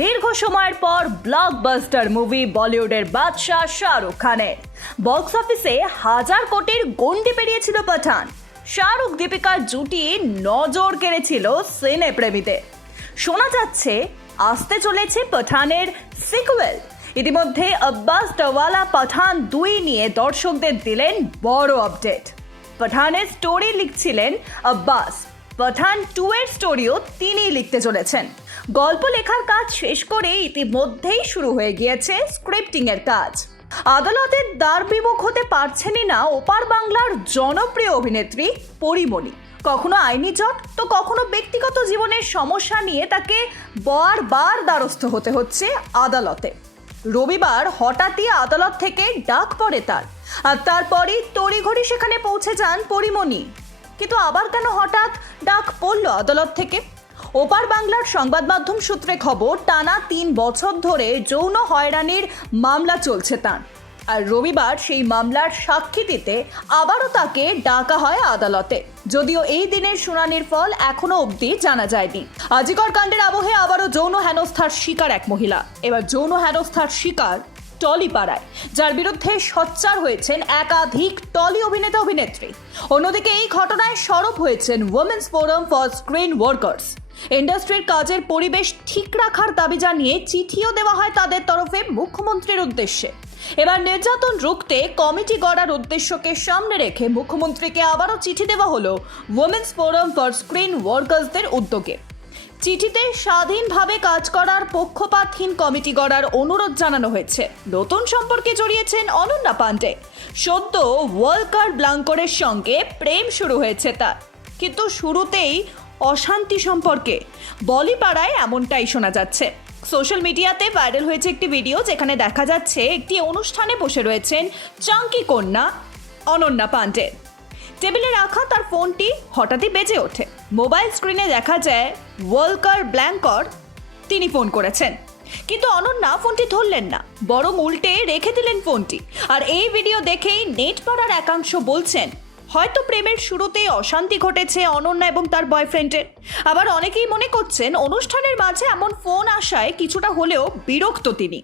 দীর্ঘ সময়ের পর ব্লকবাস্টার মুভি বলিউডের বাদশাহ শাহরুখ খানের। বক্স অফিসে হাজার কোটির গন্ডি পেরিয়েছিল পাঠান। শাহরুখ দীপিকার জুটি নজর কেড়েছিল সিনে প্রেমীদের শোনা যাচ্ছে, আসতে চলেছে পাঠানের সিকুয়েল ইতিমধ্যে আব্বাস টাওয়ালা পাঠান দুই নিয়ে দর্শকদের দিলেন বড় আপডেট পাঠানের স্টোরি লিখছিলেন আব্বাস। পাঠান টু এর স্টোরিও তিনিই লিখতে চলেছেন। গল্প লেখার কাজ শেষ করে ইতিমধ্যেই শুরু হয়ে গিয়েছে স্ক্রিপ্টিং এর কাজ। আদালতের দ্বার বিমুখ হতে পারছেনই না ওপার বাংলার জনপ্রিয় অভিনেত্রী পরিমণি। কখনো আইনি জট, তো কখনো ব্যক্তিগত জীবনের সমস্যা নিয়ে তাকে বারবার দ্বারস্থ হতে হচ্ছে আদালতে। রবিবার হঠাৎই আদালত থেকে ডাক পড়ে তার। আর তারপরই তড়িঘড়ি সেখানে পৌঁছে যান পরিমণি। কিন্তু আবার কেন হঠাৎ ডাক পড়ল আদালত থেকে? ওপার বাংলার সংবাদ মাধ্যম সূত্রে খবর, টানা তিন বছর ধরে যৌন হয়রানির মামলা চলছে তার। আর রবিবার সেই মামলার সাক্ষী দিতে আবারও তাকে ডাকা হয় আদালতে। যদিও এই দিনের শুনানির ফল এখনও অবধি জানা যায়নি। আজিকর কাণ্ডের আবহে আবারও যৌন হেনস্থার শিকার এক মহিলা। এবার যৌন হেনস্থার শিকার টলি পাড়ায়, যার বিরুদ্ধে সোচ্চার হয়েছেন একাধিক টলি অভিনেতা অভিনেত্রী। অন্যদিকে এই ঘটনায় সরব হয়েছেন women's forum for screen workers ইন্ডাস্ট্রির কাজের পরিবেশ ঠিক রাখার দাবি জানিয়ে চিঠিও দেওয়া হয় তাদের তরফে মুখ্যমন্ত্রীর উদ্দেশ্যে। এবার নির্যাতন রুখতে কমিটি গড়ার উদ্দেশ্যকে সামনে রেখে মুখ্যমন্ত্রীকে আবারও চিঠি দেওয়া হলো উইমেন্স ফোরাম ফর স্ক্রিন ওয়ার্কার্সদের উদ্যোগে। চিঠিতে স্বাধীনভাবে কাজ করার পক্ষপাতহীন কমিটি গড়ার অনুরোধ জানানো হয়েছে। নতুন সম্পর্কে জড়িয়েছেন অনন্যা পাণ্ডে সদ্য ওয়ার্ল্কার ব্লাঙ্করের সঙ্গে প্রেম শুরু হয়েছে তার। কিন্তু শুরুতেই অশান্তি সম্পর্কে বলিপাড়ায় এমনটাই শোনা যাচ্ছে। সোশ্যাল মিডিয়াতে ভাইরাল হয়েছে একটি ভিডিও যেখানে দেখা যাচ্ছে একটি অনুষ্ঠানে বসে রয়েছেন চাঙ্কি কন্যা অনন্যা পাণ্ডে টেবিলে রাখা তার ফোনটি হঠাৎই বেজে ওঠে। মোবাইল স্ক্রিনে দেখা যায় ওয়ার্ল্কার ব্ল্যাঙ্কর তিনি ফোন করেছেন। কিন্তু অনন্যা ফোনটি ধরলেন না, বরং উল্টে রেখে দিলেন ফোনটি। আর এই ভিডিও দেখেই নেট পাড়ার একাংশ বলছেন, হয়তো প্রেমের শুরুতেই অশান্তি ঘটেছে অনন্যা এবং তার বয়ফ্রেন্ডের। আবার অনেকেই মনে করছেন, অনুষ্ঠানের মাঝে এমন ফোন আসায় কিছুটা হলেও বিরক্ত তিনি।